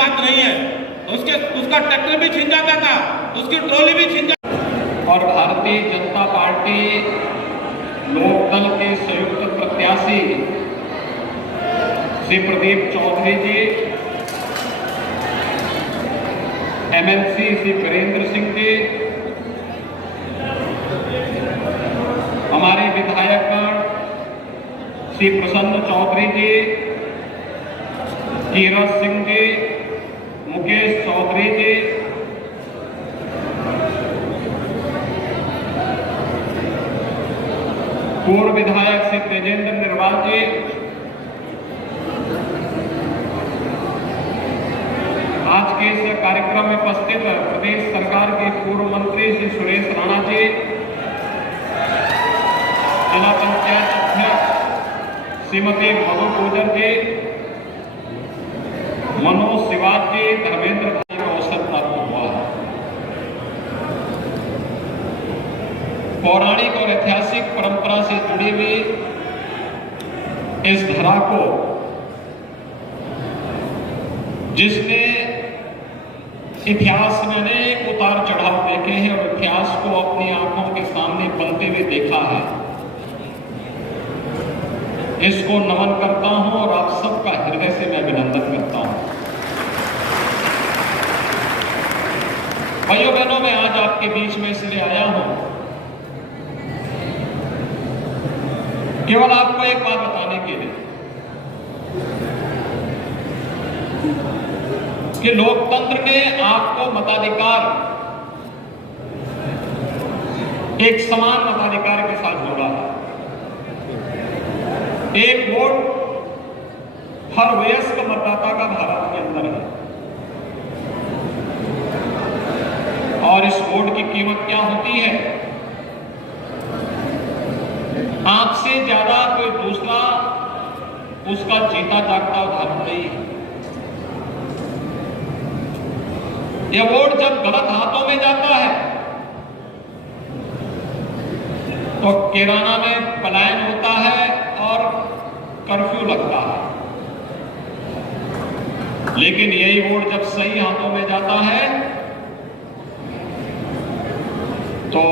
बात नहीं है। उसका ट्रैक्टर भी छीन जाता था, उसकी ट्रॉली भी छीन जाती। और भारतीय जनता पार्टी लोकदल के संयुक्त प्रत्याशी श्री प्रदीप चौधरी जी, एमएलसी श्री वीरेंद्र सिंह जी, हमारे विधायकगण श्री प्रसन्न चौधरी जी, कीरत सिंह जी, मुकेश चौधरी जी, पूर्व विधायक श्री तेजेंद्र निर्वाल जी, आज के इस कार्यक्रम में उपस्थित प्रदेश सरकार के पूर्व मंत्री श्री सुरेश राणा जी, जिला पंचायत अध्यक्ष श्रीमती मधु गुर्जर जी, मनोज सिवाज जी, धर्मेंद्र भाई का अवसर प्राप्त हुआ है। पौराणिक और ऐतिहासिक परंपरा से जुड़ी हुई इस धरा को, जिसने इतिहास में अनेक उतार चढ़ाव देखे हैं और इतिहास को अपनी आंखों के सामने बनते हुए देखा है, इसको नमन करता हूं और आप सबका हृदय से मैं अभिनंदन करता हूं। भाइयों बहनों, मैं आज आपके बीच में इसलिए आया हूं केवल आपको एक बात बताने के लिए कि लोकतंत्र ने आपको मताधिकार, एक समान मताधिकार के साथ जोड़ा है। एक वोट हर वयस्क मतदाता का भारत के अंदर है और इस वोट की कीमत क्या होती है? आपसे ज्यादा कोई दूसरा उसका जीता जागता उदाहरण नहीं है। यह वोट जब गलत हाथों में जाता है तो किराना में पलायन होता है और कर्फ्यू लगता है, लेकिन यही वोट जब सही हाथों में जाता है तो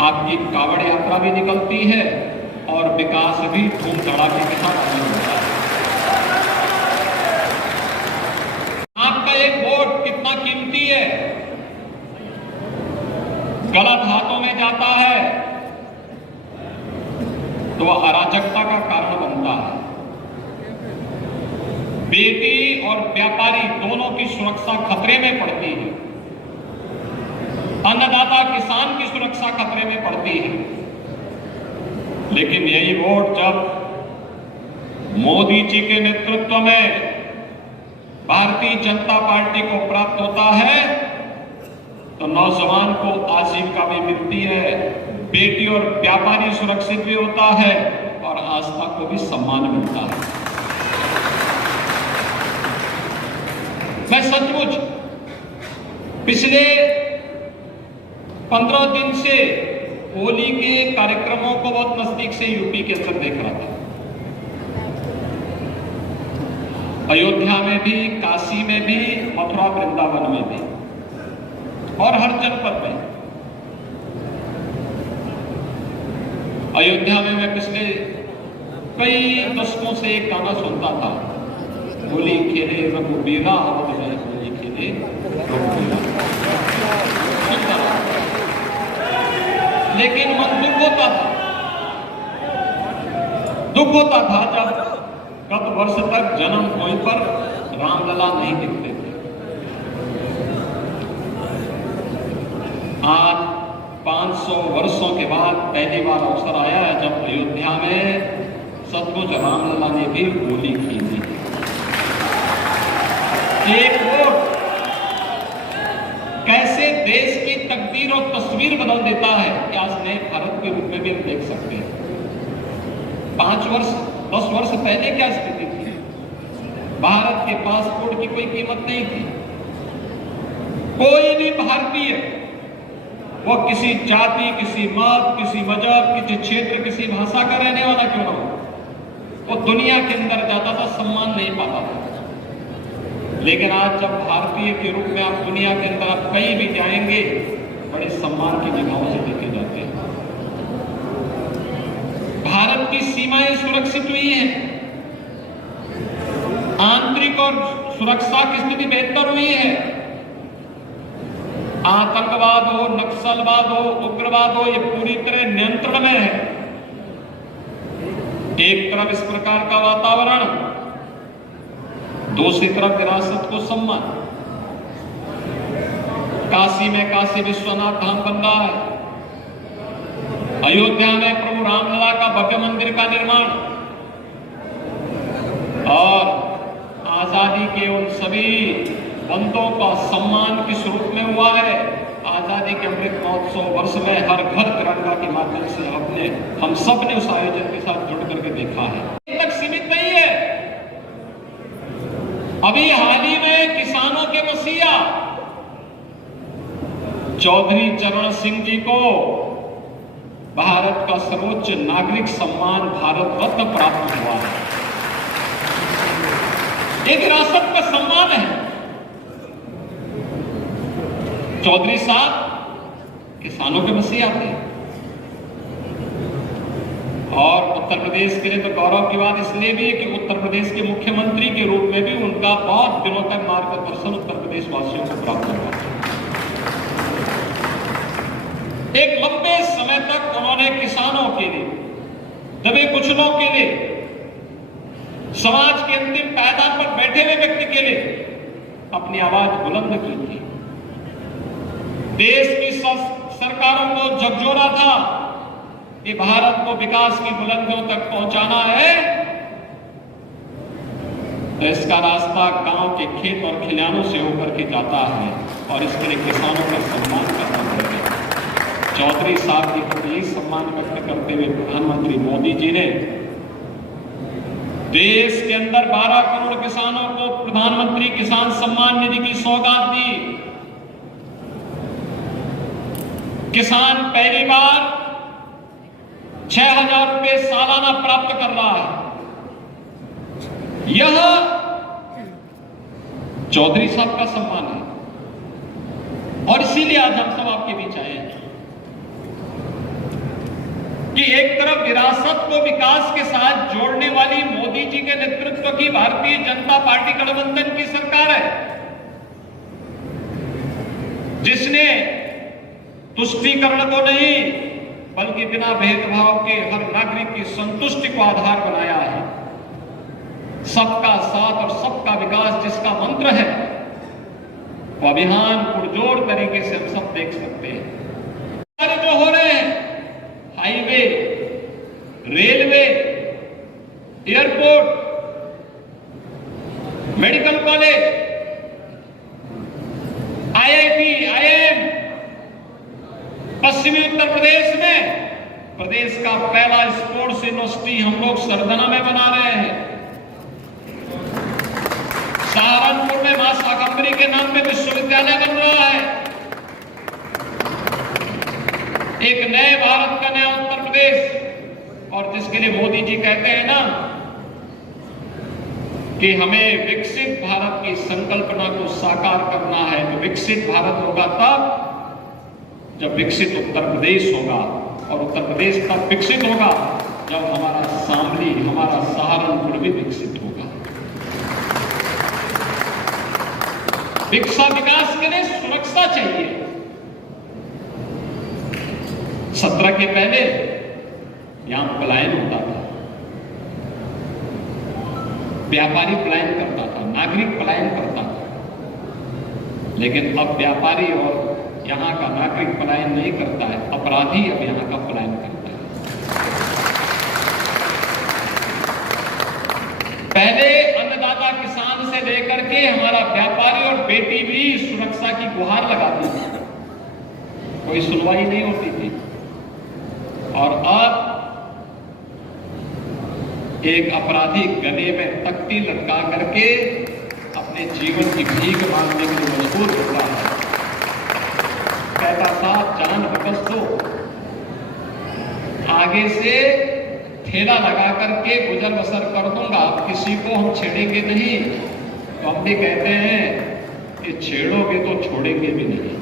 आपकी कावड़ यात्रा भी निकलती है और विकास भी धूम धड़ाके के साथ आगे होता है। आपका एक वोट कितना कीमती है, गलत हाथों में जाता है तो वह अराजकता का कारण बनता है। बेटी और व्यापारी दोनों की सुरक्षा खतरे में पड़ती है, अन्नदाता किसान की सुरक्षा खतरे में पड़ती है। लेकिन यही वोट जब मोदी जी के नेतृत्व में भारतीय जनता पार्टी को प्राप्त होता है तो नौजवान को आजीविका भी मिलती है, बेटी और व्यापारी सुरक्षित भी होता है और आस्था को भी सम्मान मिलता है। मैं सचमुच पिछले 15 दिन से होली के कार्यक्रमों को बहुत नजदीक से यूपी के अंदर देख रहा था। अयोध्या में भी, काशी में भी, मथुरा वृंदावन में भी और हर जनपद में। अयोध्या में मैं पिछले कई दशकों से एक गाना सुनता था, होली खेले रघुबीरा, होली खेले रघुबीरा, लेकिन मन दुख होता था जब गत वर्ष तक जन्मभूमि पर रामलला नहीं दिखते थे। आज 500 वर्षों के बाद पहली बार अवसर आया है जब अयोध्या में सचमुच रामलला ने भी होली खेली। एक वोट कैसे देश की तकदीर और तस्वीर बदल देता है कि आज नए भारत के रूप में भी हम देख सकते हैं। 5 वर्ष 10 वर्ष पहले क्या स्थिति थी? भारत के पासपोर्ट की कोई कीमत नहीं थी। कोई भी भारतीय, वो किसी जाति, किसी मत, किसी मजहब, किसी क्षेत्र, किसी भाषा का रहने वाला क्यों ना हो, वो दुनिया के अंदर जाता था, सम्मान नहीं पाता था। लेकिन आज जब भारतीय के रूप में आप दुनिया के अंदर आप कहीं भी जाएंगे, बड़े सम्मान की निगाहों से देखे जाते हैं। भारत की सीमाएं सुरक्षित हुई हैं, आंतरिक और सुरक्षा की स्थिति बेहतर हुई है। आतंकवाद हो, नक्सलवाद हो, उग्रवाद हो, ये पूरी तरह नियंत्रण में है। एक तरफ इस प्रकार का वातावरण, दूसरी तरफ विरासत को सम्मान। काशी में काशी विश्वनाथ धाम बन रहा है, अयोध्या में प्रभु रामलला का भव्य मंदिर का निर्माण, और आजादी के उन सभी बंदों का सम्मान किस रूप में हुआ है। आजादी के अमृत महोत्सव वर्ष में हर घर तिरंगा के माध्यम से हम सब ने उस आयोजन के साथ जुड़ करके देखा है। तक सीमित नहीं है, अभी हाल ही में किसानों के मसीहा चौधरी चरण सिंह जी को भारत का सर्वोच्च नागरिक सम्मान भारत रत्न प्राप्त हुआ है। एक विरासत का सम्मान है। चौधरी साहब किसानों के मसीहा थे, और उत्तर प्रदेश के लिए तो गौरव की बात इसलिए भी है कि उत्तर प्रदेश के मुख्यमंत्री के रूप में भी उनका बहुत दिनों तक मार्गदर्शन उत्तर प्रदेश वासियों को प्राप्त हुआ। एक लंबे समय तक उन्होंने किसानों के लिए, दबे कुचलों के लिए, समाज के अंतिम पायदान पर बैठे हुए व्यक्ति के लिए अपनी आवाज बुलंद की थी। देश की सरकारों को झकझोरा था कि भारत को विकास की बुलंदियों तक पहुंचाना है, तो इसका रास्ता गांव के खेत और खलिहानों से होकर के जाता है, और इसके लिए किसानों का सम्मान करना पड़ेगा। चौधरी साहब जी को यही सम्मान व्यक्त करते हुए प्रधानमंत्री मोदी जी ने देश के अंदर 12 करोड़ किसानों को प्रधानमंत्री किसान सम्मान निधि की सौगात दी। किसान पहली बार 6,000 रुपए सालाना प्राप्त कर रहा है। यह चौधरी साहब का सम्मान है, और इसीलिए आज हम सब आपके बीच आए हैं कि एक तरफ विरासत को विकास के साथ जोड़ने वाली मोदी जी के नेतृत्व की भारतीय जनता पार्टी गठबंधन की सरकार है, जिसने तुष्टीकरण को नहीं बल्कि बिना भेदभाव के हर नागरिक की संतुष्टि को आधार बनाया है। सबका साथ और सबका विकास जिसका मंत्र है, वो अभियान पुरजोर तरीके से हम सब देख सकते हैं। जो हो रहे हैं, highway, railway, airport, medical college, IIT, IIM, पश्चिमी उत्तर प्रदेश में प्रदेश का पहला स्पोर्ट्स यूनिवर्सिटी हम लोग सरदना में बना रहे हैं। सहारनपुर में मां शाकंभरी के नाम पे विश्वविद्यालय बन रहा है। एक नए भारत का नया उत्तर प्रदेश, और जिसके लिए मोदी जी कहते हैं ना कि हमें विकसित भारत की संकल्पना को साकार करना है, तो विकसित भारत होगा तब जब विकसित उत्तर प्रदेश होगा, और उत्तर प्रदेश तब विकसित होगा जब हमारा शामली, हमारा सहारनपुर भी विकसित होगा। विकास के लिए सुरक्षा चाहिए। 17 के पहले यहां पलायन होता था, व्यापारी पलायन करता था, नागरिक पलायन करता था, लेकिन अब व्यापारी और यहां का नागरिक पलायन नहीं करता है, अपराधी अब यहां का पलायन करता है। पहले अन्नदाता किसान से लेकर के हमारा व्यापारी और बेटी भी सुरक्षा की गुहार लगाती थी, कोई सुनवाई नहीं होती थी, और अब एक अपराधी गले में तख्ती लटका करके अपने जीवन की भीख मांगने के लिए मजबूर होता है। कहता साहब जान बकस दो, आगे से ठेला लगा करके गुजर बसर कर दूंगा, किसी को हम छेड़ेंगे नहीं। तो हम भी कहते हैं कि छेड़ोगे तो छोड़ेंगे भी नहीं।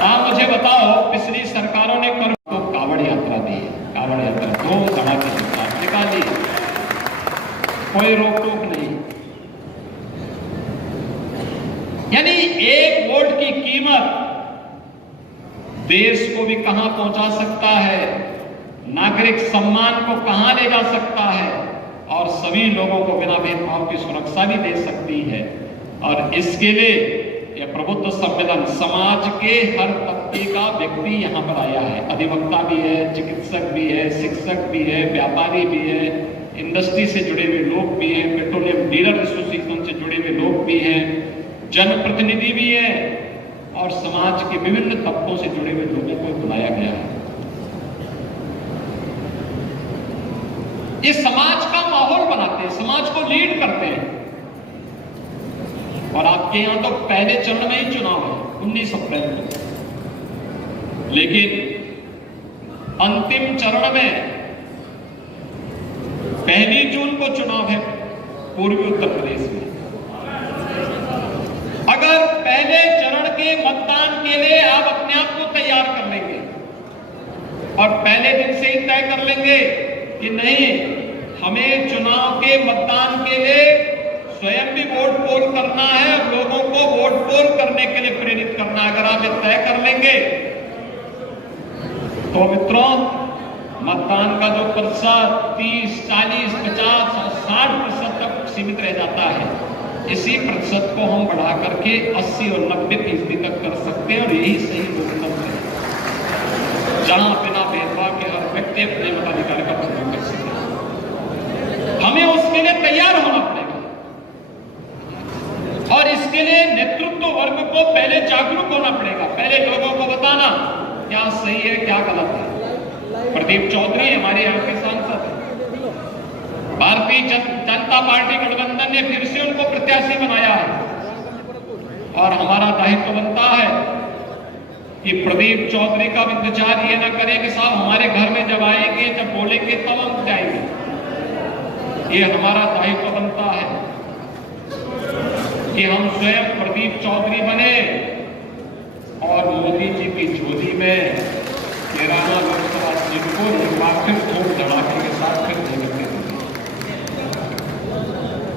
आप मुझे बताओ, पिछली सरकारों ने कर तो कावड़ यात्रा दी है, कावड़ यात्रा 2 धड़ाके के साथ निकाली, कोई रोक टोक नहीं। यानी एक वोट की कीमत देश को भी कहां पहुंचा सकता है, नागरिक सम्मान को कहां ले जा सकता है, और सभी लोगों को बिना भेदभाव की सुरक्षा भी दे सकती है। और इसके लिए यह प्रबुद्ध सम्मेलन समाज के हर तबके का व्यक्ति यहां पर आया है। अधिवक्ता भी है, चिकित्सक भी है, शिक्षक भी है, व्यापारी भी है, इंडस्ट्री से जुड़े हुए लोग भी हैं, पेट्रोलियम डीलर एसोसिएशन से जुड़े हुए लोग भी हैं, जनप्रतिनिधि भी है, और समाज के विभिन्न तबकों से जुड़े हुए लोगों को बुलाया गया है। ये समाज का माहौल बनाते हैं, समाज को लीड करते हैं। और आपके यहां तो पहले चरण में ही चुनाव है 19 अप्रैल को, लेकिन अंतिम चरण में 1 जून को चुनाव है पूर्वी उत्तर प्रदेश में। अगर पहले चरण के मतदान के लिए आप अपने आप को तैयार कर लेंगे और पहले दिन से ही तय कर लेंगे कि नहीं, हमें चुनाव के मतदान के लिए स्वयं भी वोट पोल करना है और लोगों को वोट पोल करने के लिए प्रेरित करना है, अगर आप ये तय कर लेंगे तो मित्रों, मतदान का जो प्रतिशत 30, 40, 50 और 60% तक सीमित रह जाता है, इसी प्रतिशत को हम बढ़ा करके 80 और 90% तक कर सकते हैं। और यही सही लोकतंत्र है, जहां बिना भेदभाव के हर व्यक्ति अपने मताधिकार का प्रयोग कर सके। हमें उसके लिए तैयार होना पड़ेगा और इसके लिए नेतृत्व वर्ग को पहले जागरूक होना पड़ेगा, पहले लोगों को बताना क्या सही है क्या गलत है। प्रदीप चौधरी हमारे यहाँ के सांसद हैं, भारतीय जनता पार्टी गठबंधन ने फिर से उनको प्रत्याशी बनाया है और हमारा दायित्व बनता है कि प्रदीप चौधरी का इंतजार ये ना करें कि साहब हमारे घर में जब आएंगे, जब बोलेंगे तब हम जाएंगे। ये हमारा दायित्व बनता है कि हम स्वयं प्रदीप चौधरी बने और मोदी जी की झोली में 13वां लोकसभा सीट को एक बार फिर खूब धड़ाके के साथ फिर दे देते हैं।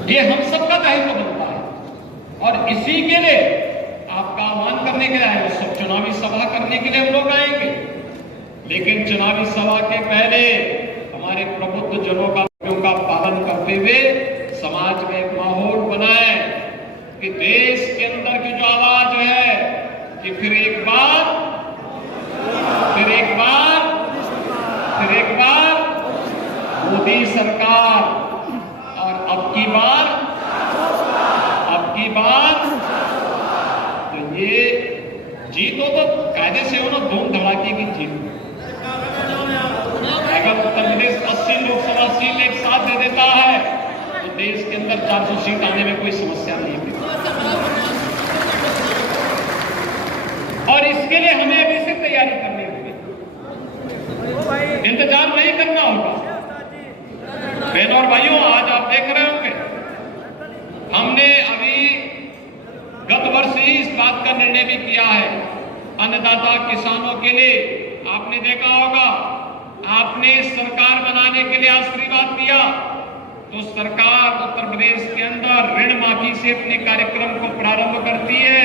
ये हम सबका दायित्व बनता है और इसी के लिए आपका आह्वान करने के लिए आए, सब चुनावी सभा करने के लिए हम लोग आएंगे, लेकिन चुनावी सभा के पहले हमारे प्रबुद्ध जनों का पालन करते हुए समाज में एक माहौल बनाए कि देश के अंदर की जो आवाज है कि फिर एक बार मोदी सरकार, और अब की बार तो ये जीत हो तो कायदे से हो ना, धूम धड़ाके की जीत। अगर उत्तर प्रदेश 80 लोकसभा सीट एक साथ दे देता है तो देश के अंदर 400 सीट आने में कोई समस्या नहीं है। और इसके लिए हमें अभी से तैयारी करनी होगी, इंतजार नहीं करना होगा। बहनों और भाइयों, आज आप देख रहे होंगे हमने अभी गत वर्ष ही इस बात का निर्णय भी किया है, अन्नदाता किसानों के लिए आपने देखा होगा, आपने सरकार बनाने के लिए आशीर्वाद दिया तो सरकार उत्तर प्रदेश के अंदर ऋण माफी से अपने कार्यक्रम को प्रारंभ करती है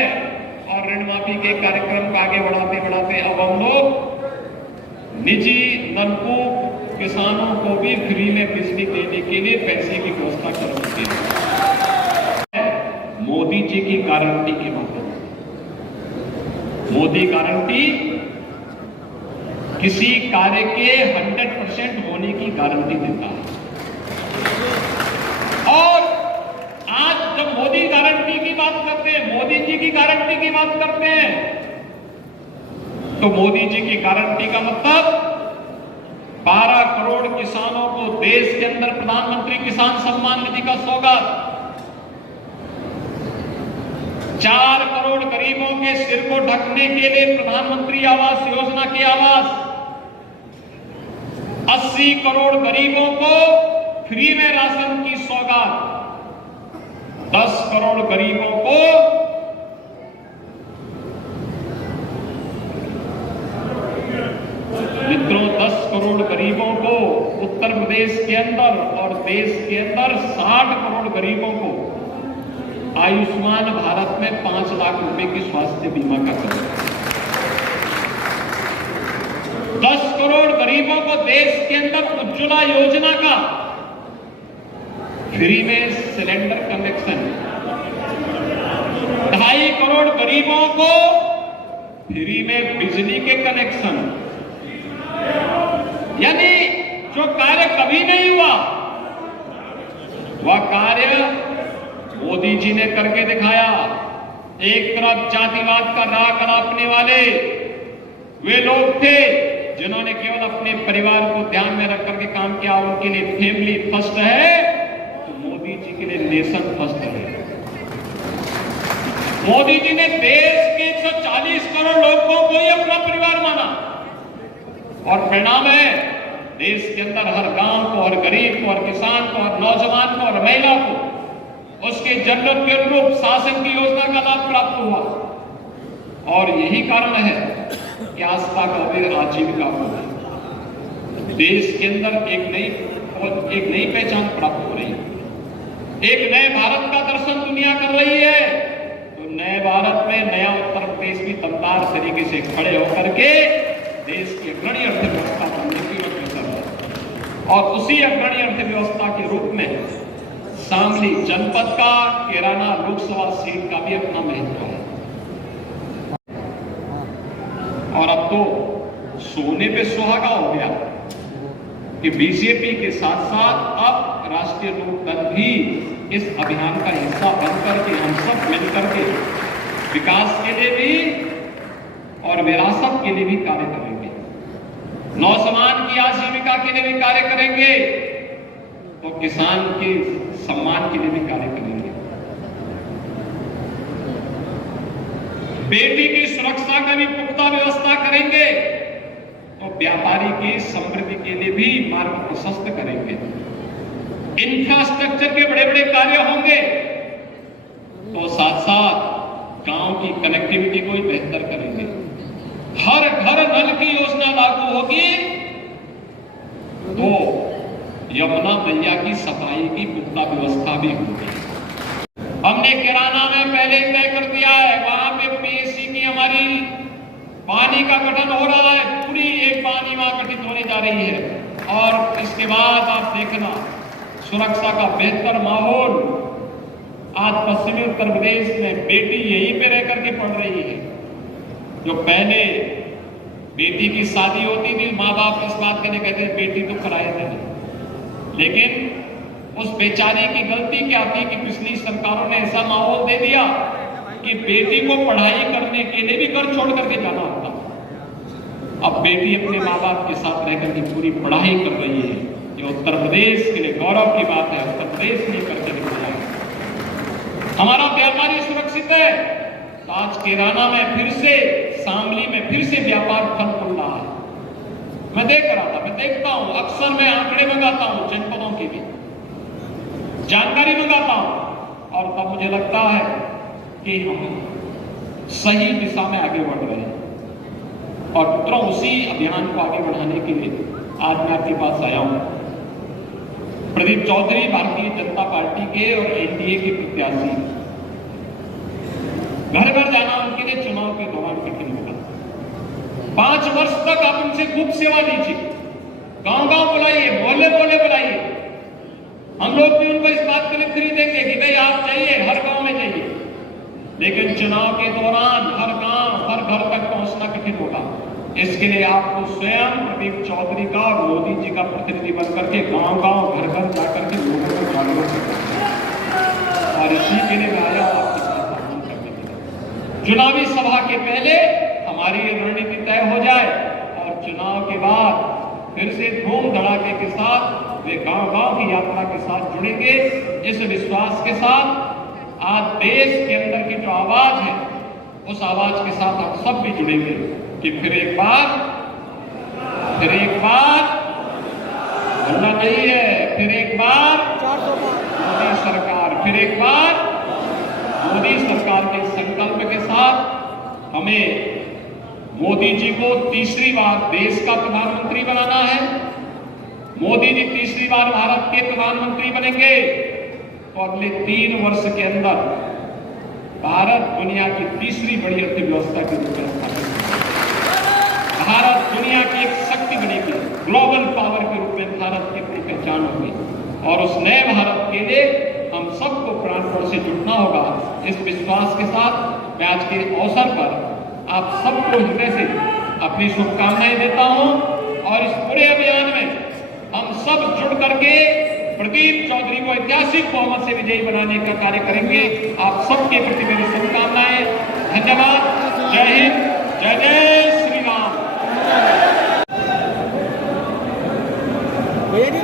और ऋण माफी के कार्यक्रम को आगे बढ़ाते बढ़ाते अब हम लोग निजी नलकूप किसानों को भी फ्री में बिजली देने के लिए पैसे की व्यवस्था कर सकते हैं। मोदी जी की गारंटी के माध्यम से, मोदी गारंटी किसी कार्य के 100% होने की गारंटी देता है। और आज जब मोदी गारंटी की बात करते हैं, मोदी जी की गारंटी की बात करते हैं, तो मोदी जी की गारंटी का मतलब 12 करोड़ किसानों को देश के अंदर प्रधानमंत्री किसान सम्मान निधि का सौगात, 4 करोड़ गरीबों के सिर को ढकने के लिए प्रधानमंत्री आवास योजना के आवास, 80 करोड़ गरीबों को फ्री में राशन की सौगात, 10 करोड़ गरीबों को मित्रों 10 करोड़ गरीबों को उत्तर प्रदेश के अंदर और देश के अंदर 60 करोड़ गरीबों को आयुष्मान भारत में 5 लाख रुपए की स्वास्थ्य बीमा का कवर, 10 करोड़ गरीबों को देश के अंदर उज्ज्वला योजना का फ्री में सिलेंडर कनेक्शन, 2.5 करोड़ गरीबों को फ्री में बिजली के कनेक्शन, यानी जो कार्य कभी नहीं हुआ वह कार्य मोदी जी ने करके दिखाया। एक तरफ जातिवाद का राग अलापने वाले वे लोग थे जिन्होंने केवल अपने परिवार को ध्यान में रख करके काम किया, उनके लिए फैमिली फर्स्ट है, तो मोदी जी के लिए नेशन फर्स्ट है। मोदी जी ने देश के 140 करोड़ लोगों को ही अपना परिवार माना और परिणाम है देश के अंदर हर गांव को, हर गरीब को, हर किसान को, हर नौजवान को, हर महिला को उसके जरूरत के अनुरूप शासन की योजना का लाभ प्राप्त हुआ। और यही कारण है कि आस्था का अबेर आजीविका हो गई। देश के अंदर एक नई पहचान प्राप्त हो रही है, एक नए भारत का दर्शन दुनिया कर रही है। तो नए भारत में नया उत्तर प्रदेश भी दमदार तरीके से खड़े होकर के देश की अग्रणी अर्थव्यवस्था बनने की ओर चल रहा है। और उसी अग्रणी अर्थव्यवस्था के रूप में शामली जनपद का कैराना लोकसभा सीट का भी अपना महत्व है। और अब तो सोने पे सुहागा हो गया कि बीजेपी के साथ साथ अब राष्ट्रीय लोकदल भी इस अभियान का हिस्सा बनकर के हम सब मिलकर के विकास के लिए भी और विरासत के लिए भी कार्य करेंगे, नौजवान की आजीविका के लिए भी कार्य करेंगे और किसान के सम्मान के लिए भी कार्य करेंगे। बेटी की सुरक्षा का भी पुख्ता व्यवस्था करेंगे और व्यापारी की समृद्धि के लिए भी मार्ग प्रशस्त करेंगे। इंफ्रास्ट्रक्चर के बड़े बड़े कार्य होंगे तो साथ साथ गांव की कनेक्टिविटी को भी बेहतर करेंगे। हर घर नल की योजना लागू होगी तो यमुना मैया की सफाई की पुख्ता व्यवस्था भी होगी। हमने कैराना में पहले तय कर दिया है, वहां पे पीएससी की हमारी पानी का गठन हो रहा है, पूरी एक पानी वहां गठित होने जा रही है। और इसके बाद आप देखना सुरक्षा का बेहतर माहौल। आज पश्चिमी उत्तर प्रदेश में बेटी यहीं पे रह करके पढ़ रही है। जो पहले बेटी की शादी होती थी, माँ बाप इस बात के लिए कहते थे बेटी तो कराए थे, लेकिन उस बेचारी की गलती क्या थी कि पिछली सरकारों ने ऐसा माहौल दे दिया कि बेटी को पढ़ाई करने के लिए भी घर छोड़ करके जाना होता। अब बेटी अपने माँ बाप के साथ रहकर के पूरी पढ़ाई कर रही है। ये उत्तर प्रदेश के लिए गौरव की बात है। उत्तर प्रदेश ने करके दिखाया हमारा व्यापारी सुरक्षित है। तो आज कैराना में फिर से, शामली में फिर से व्यापार फल फूल रहा है। मैं देख रहा था, मैं देखता हूं, अक्सर मैं आंकड़े मंगाता हूं, जनपदों की भी जानकारी मंगाता हूं और तब मुझे लगता है कि हम सही दिशा में आगे बढ़ रहे हैं। और मित्रों उसी अभियान को आगे बढ़ाने के लिए आज मैं आपके पास आया हूं। प्रदीप चौधरी भारतीय जनता पार्टी के और एनडीए के प्रत्याशी, घर घर जाना उनके लिए चुनाव के दौरान कठिन होगा। 5 वर्ष तक आप उनसे खूब सेवा लीजिए, गांव गांव बुलाइए, मोहल्ले मोहल्ले बुलाइए। हम लोग भी उनको इस बात के लिए फ्री देंगे कि भाई आप जाइए, हर गांव में जाइए। लेकिन चुनाव के दौरान हर गांव, हर घर तक पहुंचना कठिन होगा। इसके लिए आपको स्वयं प्रदीप चौधरी का और मोदी जी का प्रतिनिधि बनकर के गांव गांव, घर घर जाकर के लोगों को जागरूक करना। और इसी के लिए मैं आया आपके साथ आह्वान करने के लिए। चुनावी सभा के पहले हमारी ये रणनीति तय हो जाए और चुनाव के बाद फिर से धूम धड़ाके के साथ वे गांव गांव की यात्रा के साथ जुड़ेंगे। इस विश्वास के साथ आज देश के अंदर की जो आवाज है, उस आवाज के साथ हम सब भी जुड़ेंगे कि फिर एक बार सुनना नहीं है। फिर एक बार 400 पार। मोदी सरकार, फिर एक बार मोदी सरकार के संकल्प के साथ हमें मोदी जी को तीसरी बार देश का प्रधानमंत्री बनाना है। मोदी जी तीसरी बार भारत के प्रधानमंत्री बनेंगे तो अगले 3 वर्ष के अंदर भारत दुनिया की तीसरी बड़ी अर्थव्यवस्था के रूप में स्थापित होगा। भारत दुनिया की एक शक्ति बनेगी, ग्लोबल पावर के रूप में भारत की अपनी पहचान होगी और उस नए भारत के लिए हम सबको प्राणपण से जुटना होगा। इस विश्वास के साथ मैं आज के अवसर पर आप सबको हृदय से अपनी शुभकामनाएं देता हूं और इस पूरे अभियान में हम सब जुड़ करके प्रदीप चौधरी को ऐतिहासिक बहुमत से विजयी बनाने का कार्य करेंगे। आप सबके प्रति मेरी शुभकामनाएं। धन्यवाद। जय हिंद, जय जय श्री राम। भैया जी